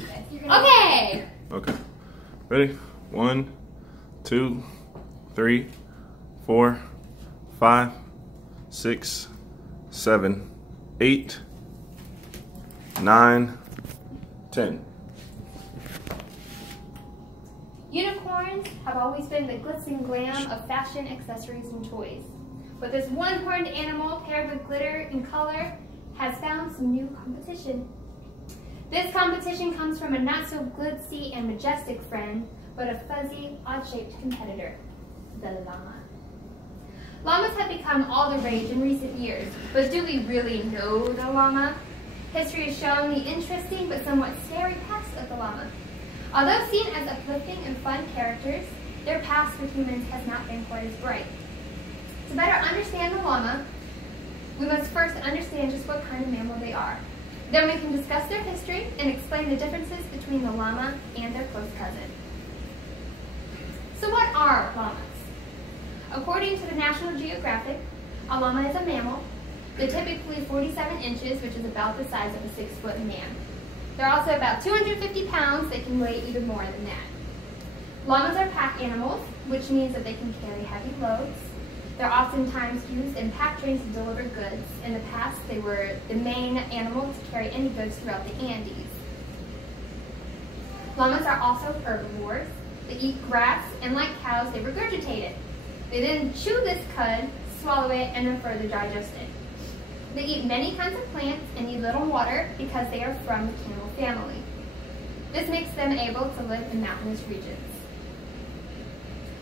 help you guys. Okay! Okay. Ready? 1, 2, 3, 4, 5, 6, 7, 8, 9, 10. Unicorns have always been the glitz and glam of fashion, accessories, and toys. But this one-horned animal paired with glitter and color has found some new competition. This competition comes from a not-so-glitzy and majestic friend, but a fuzzy, odd-shaped competitor, the llama. Llamas have become all the rage in recent years, but do we really know the llama? History has shown the interesting but somewhat scary past of the llama. Although seen as uplifting and fun characters, their past for humans has not been quite as bright. To better understand the llama, we must first understand just what kind of mammal they are. Then we can discuss their history and explain the differences between the llama and their close cousin. So what are llamas? According to the National Geographic, a llama is a mammal. They're typically 47 inches, which is about the size of a 6-foot man. They're also about 250 pounds. They can weigh even more than that. Llamas are pack animals, which means that they can carry heavy loads. They're oftentimes used in pack trains to deliver goods. In the past, they were the main animal to carry any goods throughout the Andes. Llamas are also herbivores. They eat grass, and like cows, they regurgitate it. They then chew this cud, swallow it, and then further digest it. They eat many kinds of plants and need little water because they are from the camel family. This makes them able to live in mountainous regions.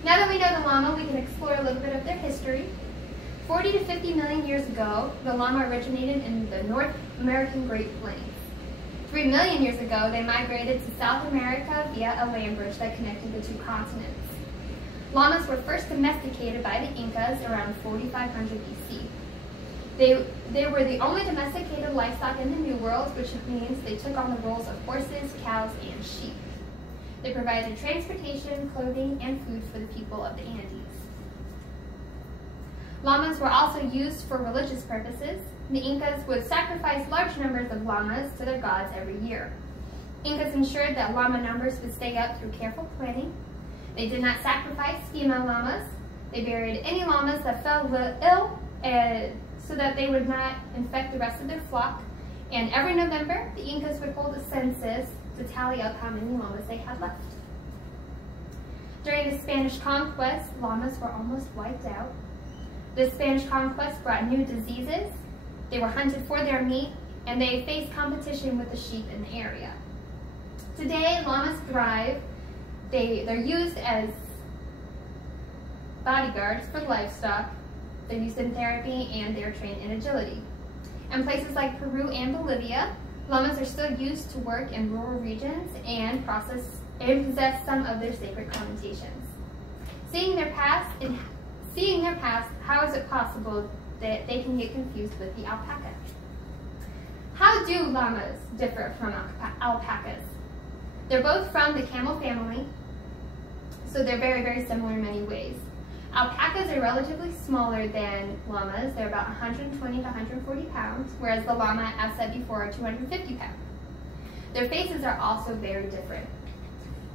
Now that we know the llama, we can explore a little bit of their history. 40 to 50 million years ago, the llama originated in the North American Great Plains. 3 million years ago, they migrated to South America via a land bridge that connected the two continents. Llamas were first domesticated by the Incas around 4500 BC. They were the only domesticated livestock in the New World, which means they took on the roles of horses, cows, and sheep. They provided transportation, clothing, and food for the people of the Andes. Llamas were also used for religious purposes. The Incas would sacrifice large numbers of llamas to their gods every year. Incas ensured that llama numbers would stay up through careful planning. They did not sacrifice female llamas. They buried any llamas that fell ill so that they would not infect the rest of their flock. And every November, the Incas would hold a census to tally up how many llamas they had left. During the Spanish conquest, llamas were almost wiped out. The Spanish conquest brought new diseases. They were hunted for their meat, and they faced competition with the sheep in the area. Today, llamas thrive. They're used as bodyguards for livestock. They're used in therapy, and they're trained in agility. In places like Peru and Bolivia, llamas are still used to work in rural regions and possess some of their sacred connotations. Seeing their past, how is it possible that they can get confused with the alpaca? How do llamas differ from alpacas? They're both from the camel family, so they're very, very similar in many ways. Alpacas are relatively smaller than llamas. They're about 120 to 140 pounds, whereas the llama, as said before, are 250 pounds. Their faces are also very different.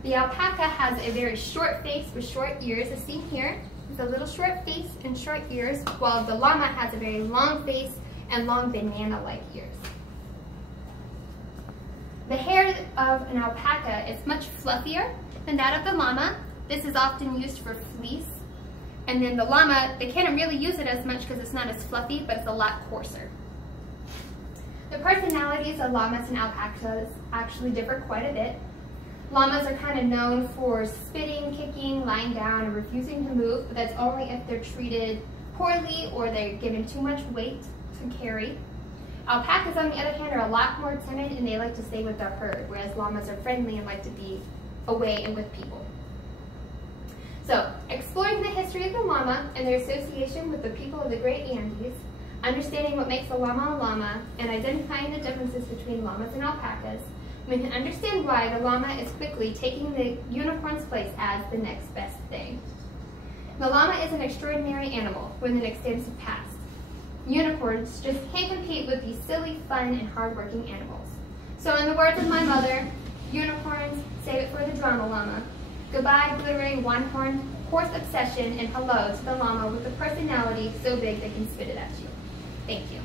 The alpaca has a very short face with short ears, as seen here. It's a little short face and short ears, while the llama has a very long face and long banana-like ears. The hair of an alpaca is much fluffier than that of the llama. This is often used for fleece. And then the llama, they can't really use it as much because it's not as fluffy, but it's a lot coarser. The personalities of llamas and alpacas actually differ quite a bit. Llamas are kind of known for spitting, kicking, lying down, and refusing to move, but that's only if they're treated poorly or they're given too much weight to carry. Alpacas, on the other hand, are a lot more timid and they like to stay with their herd, whereas llamas are friendly and like to be away and with people. So, exploring the history of the llama and their association with the people of the Great Andes, understanding what makes a llama, and identifying the differences between llamas and alpacas, we can understand why the llama is quickly taking the unicorn's place as the next best thing. The llama is an extraordinary animal with an extensive past. Unicorns just can't compete with these silly, fun, and hardworking animals. So in the words of my mother, save it for the drama llama. Goodbye, glittering one-horned horse obsession, and hello to the llama with a personality so big they can spit it at you. Thank you.